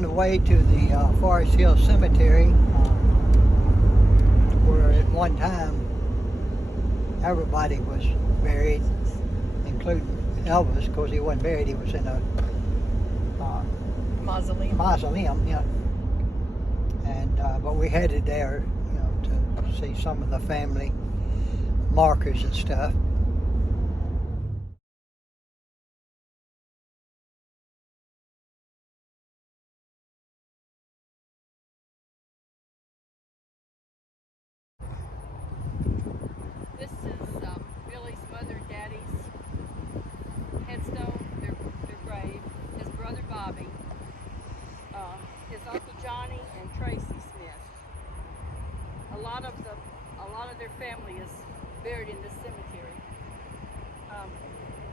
on the way to the Forest Hill Cemetery, where at one time everybody was buried, including Elvis. Of course, he wasn't buried; he was in a mausoleum. Mausoleum, yeah. And but we headed there, to see some of the family markers and stuff. This is Billy's mother and daddy's headstone, their grave. His brother Bobby, his uncle Johnny, and Tracy Smith. A lot of their family is buried in this cemetery.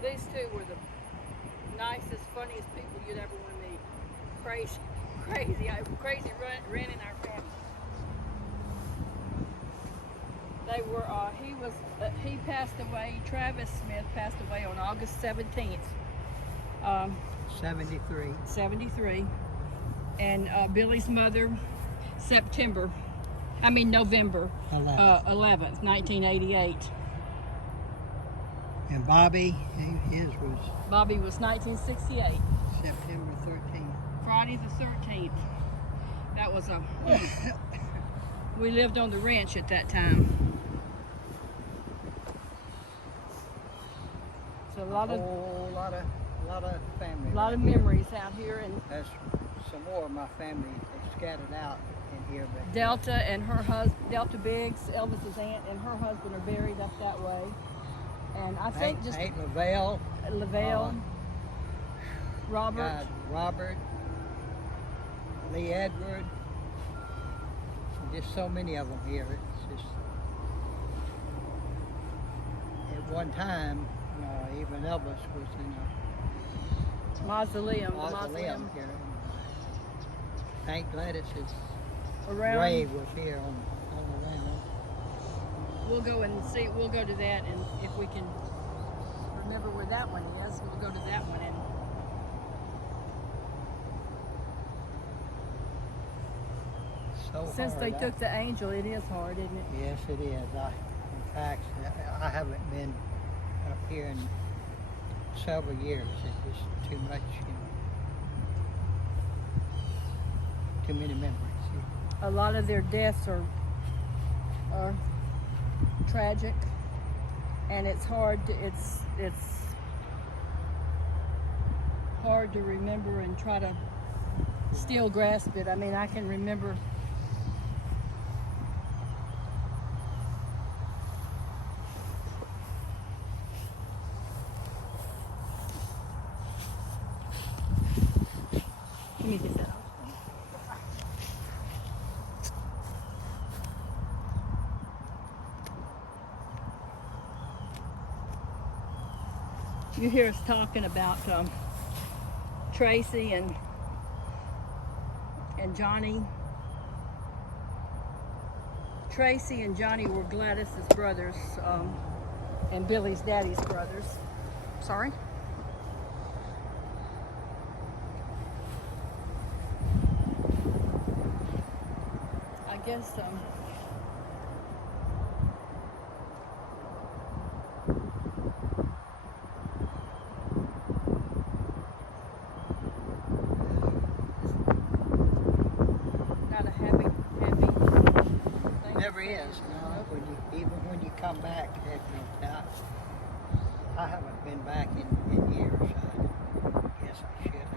These two were the nicest, funniest people you'd ever want to meet. Crazy ran in our family. They were, he passed away, Travis Smith passed away on August 17th. 73. 73. And Billy's mother, November 11th, 1988. And Bobby, his was? Bobby was 1968. September 13th. Friday the 13th. That was we lived on the ranch at that time. So a lot of family. A lot of memories out here, and there's some more of my family scattered out in here. But Delta and her husband, Delta Biggs, Elvis's aunt, and her husband are buried up that way. And I think Aunt Lavelle, Robert, Lee Edward, just so many of them here. It's just at one time. Even Elvis was in a mausoleum here. Thank Gladys's grave was here on the land. We'll go and see. We'll go to that, and if we can remember where that one is, we'll go to that one. And since they took the angel, it is hard, isn't it? Yes, it is. In fact, I haven't been up here in several years. It's just too much, too many memories. A lot of their deaths are tragic, and it's hard to hard to remember and try to still grasp it. I mean, I can remember let me get that off. You hear us talking about Tracy and Johnny. Tracy and Johnny were Gladys's brothers, and Billy's daddy's brothers. Sorry. I guess not a happy thing. Never is. No, even when you come back, I haven't been back in years. I guess I should have.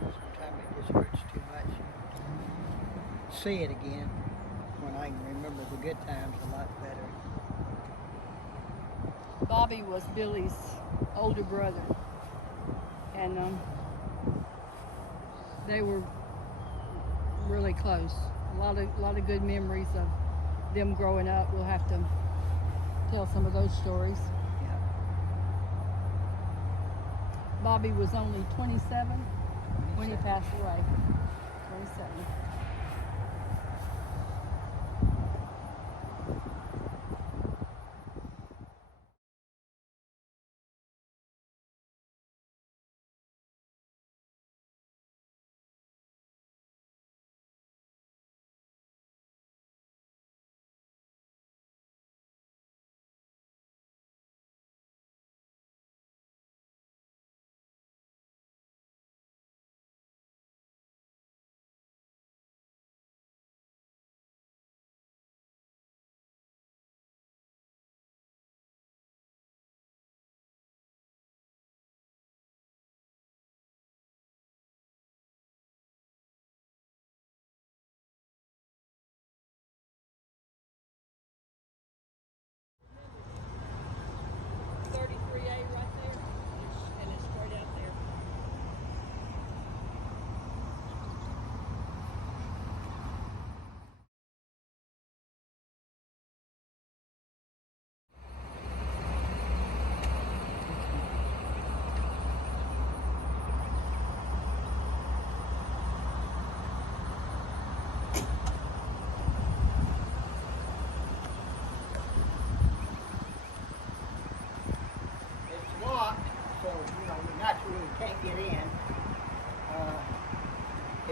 Sometimes it just hurts too much. See it again when I can remember the good times a lot better. Bobby was Billy's older brother, and they were really close. A lot of good memories of them growing up. We'll have to tell some of those stories. Yeah. Bobby was only 27 when he passed away. 27.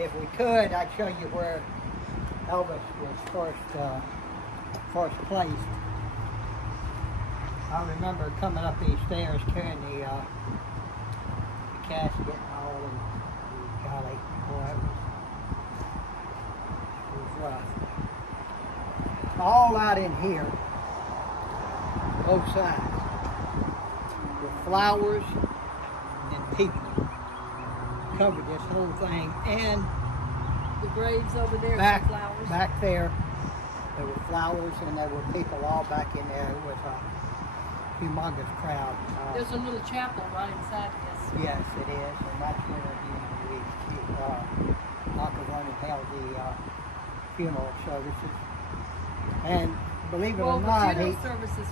if we could, I'd show you where Elvis was first placed. I remember coming up these stairs carrying the casket and all, and golly, boy, it was rough. All out in here, both sides, with flowers and people covered this whole thing, and The graves over there, back some flowers. back there were flowers, and there were people all back in there. It was a humongous crowd. There's a little chapel right inside this. Yes, it is, and that's where Uncle Vernon held the funeral services. And believe it Well, or the not, funeral services,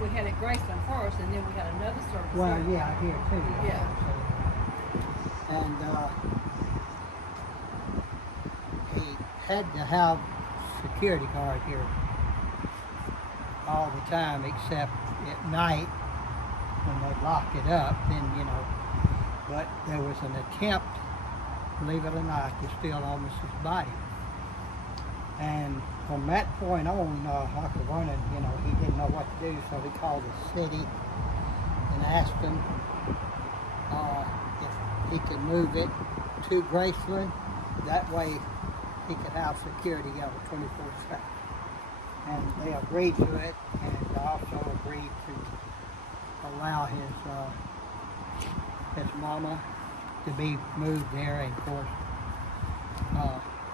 we had at Graceland first, and then we had another service well, here. yeah, here too. Yeah. And he had to have security guard here all the time, except at night when they locked it up. Then but there was an attempt, believe it or not, to steal Elvis's body. And from that point on, Uncle Vernon, he didn't know what to do, so he called the city and asked them if he could move it to Graceland. That way he could have security 24/7. And they agreed to it, and also agreed to allow his mama to be moved there, and of course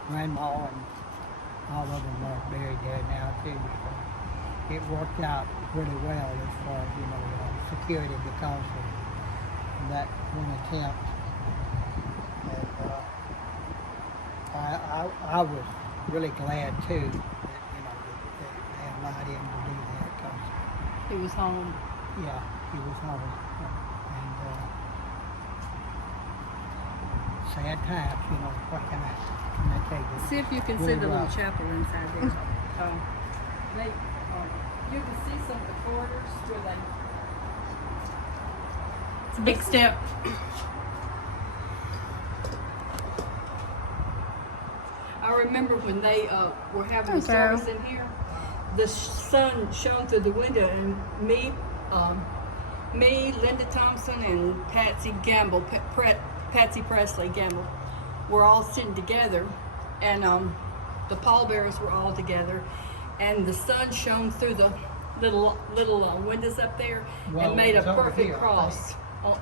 grandma and all of them are buried there now too. So it worked out pretty well as far as security because of that one attempt. And I was really glad too that they allowed him to do that, because He was home. yeah, he was home. And sad times, what can I tell you? See if you can see Really the little rough. chapel inside there. You can see some of the corridors where they. It's a big step. I remember when they were having a service in here, the sun shone through the window, and me, Linda Thompson, and Patsy Gamble, Patsy Presley Gamble, were all sitting together, and the pallbearers were all together, and the sun shone through the little windows up there, Well, and made it a was over perfect here, I cross,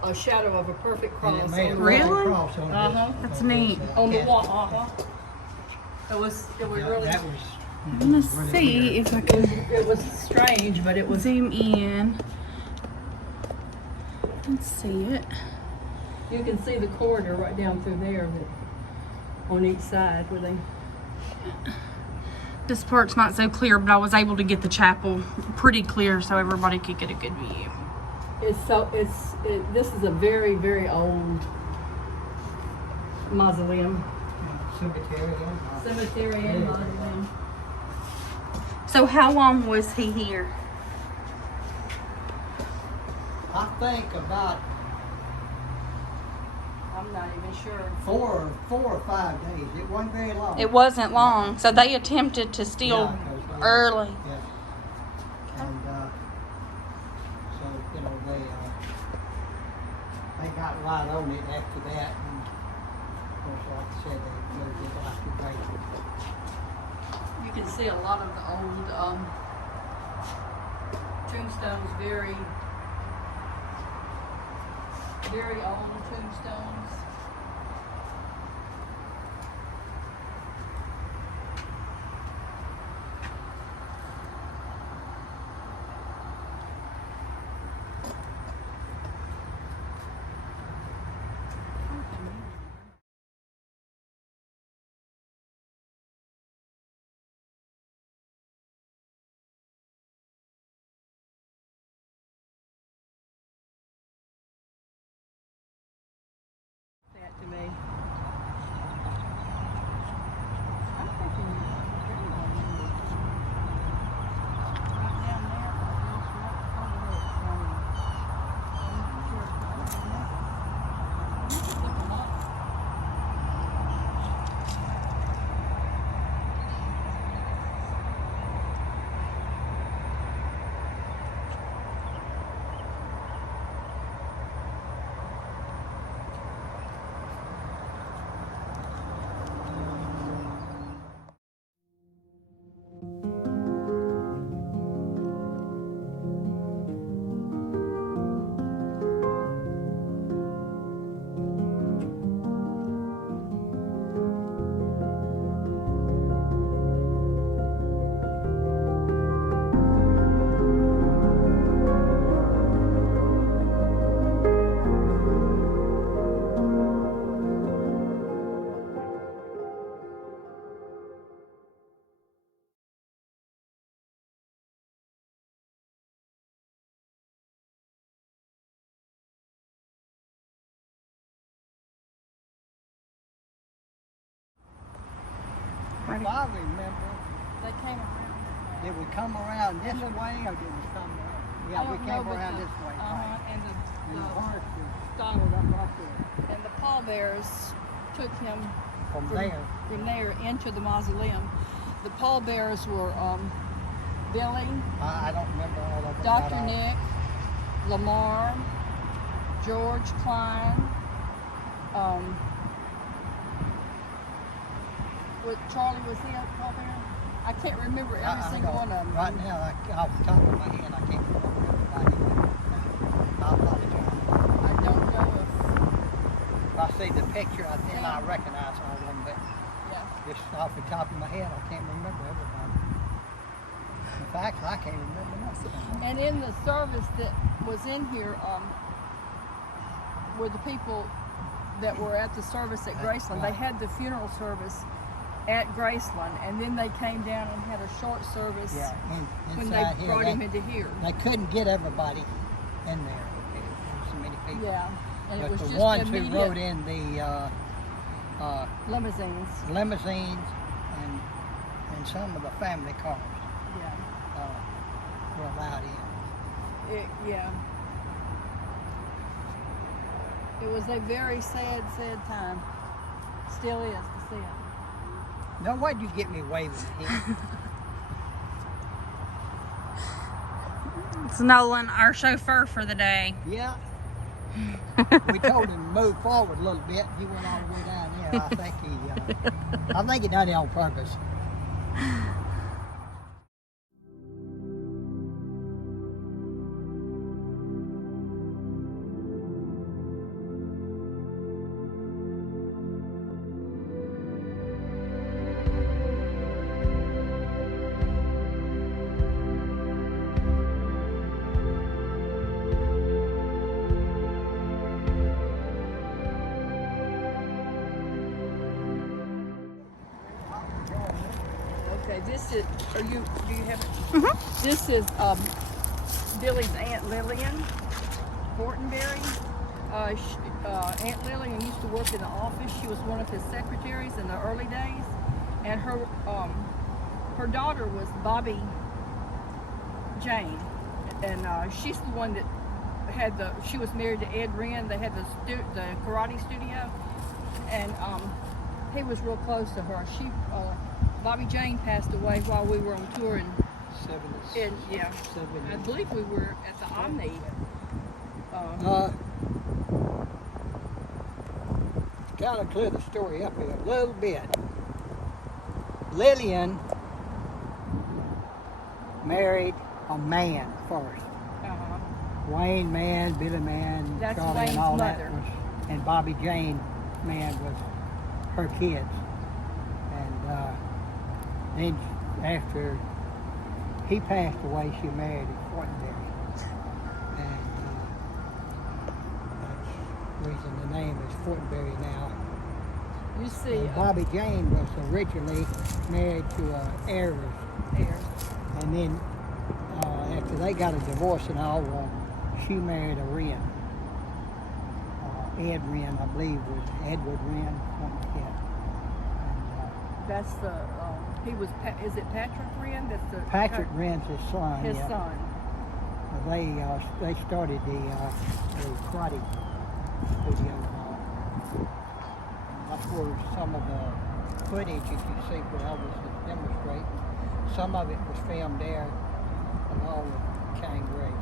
a shadow of a perfect cross. And it made a on the perfect wall. Really? cross on Uh-huh. this- That's on this, neat. On the casket. wall. It was Yeah, really. that was. I'm gonna really see weird. if I can It was strange, but it was. zoom in. Let's see it. You can see the corridor right down through there, on each side where they. This part's not so clear, but I was able to get the chapel pretty clear so everybody could get a good view. This is a very, very old mausoleum. Cemetery. Cemetery and mausoleum. So how long was he here? I think about I'm not even sure. 4 or 5 days. It wasn't very long. It wasn't long, so they attempted to steal Yeah, 'cause they- early. Yeah. And so they got right on it after that, and of course, like I said, they moved it out to Graceland. You can see a lot of the old tombstones, very, very old tombstones. already. If I remember, They came around. did we come around this way or did we come around? I Yeah, we don't came know, but around the- this way. Right. And And the the horse was stop. pulled up right there. and the pallbearers took him From there. from there into the mausoleum. The pallbearers were Billy, I don't remember all of them. Dr. right off. Nick, Lamar, George Klein, Charlie was he a pallbearer? I can't remember every I single don't- one of them. Right now, off the top of my head, I can't remember everybody. I apologize. I don't know If I see the picture, then I recognize all of them, but if, yeah. just off the top of my head, I can't remember everybody. In fact, I can't remember nothing. And in the service that was in here, were the people that were at the service at Graceland. They had the funeral service at Graceland, and then they came down and had a short service Yeah, when they inside here, brought him into here. they couldn't get everybody in there. There were so many people. Yeah, and But it was the just ones who immediate rode in the limousines. limousines and some of the family cars Yeah, were allowed in. yeah. It was a very sad, sad time. Still is to see it. Now, why'd you get me waving here? It's Nolan, our chauffeur for the day. Yeah. We told him to move forward a little bit. He went all the way down there. I think he done it on purpose. Okay, this is. Do you have it? This is Billy's Aunt Lillian Fortenberry. Aunt Lillian used to work in the office. She was one of his secretaries in the early days, and her daughter was Bobby Jane, and she's the one that had the. She was married to Ed Wren. They had the karate studio, and he was real close to her. Bobby Jane passed away while we were on tour in 70s. I believe we were at the Omni. Kind of clear the story up here a little bit. Lillian married a man first. Wayne Man, Billy Man, That's Charlie, Wayne's and all mother. that was, and Bobby Jane Man was her kids. And then after he passed away, she married Fortenberry. And that's the reason the name is Fortenberry now. You see, And Bobby Jane was originally married to Ayers. And then after they got a divorce and all, she married a Wren. Ed Wren, I believe, was Edward Wren, something like that. And, that's the. He was. Is it Patrick Wren? That's the. Patrick Wren's his son. His yeah. son. They started the karate studio and all. And that's where some of the footage that you see where Elvis is demonstrating, some of it was filmed there along with Kane Gray.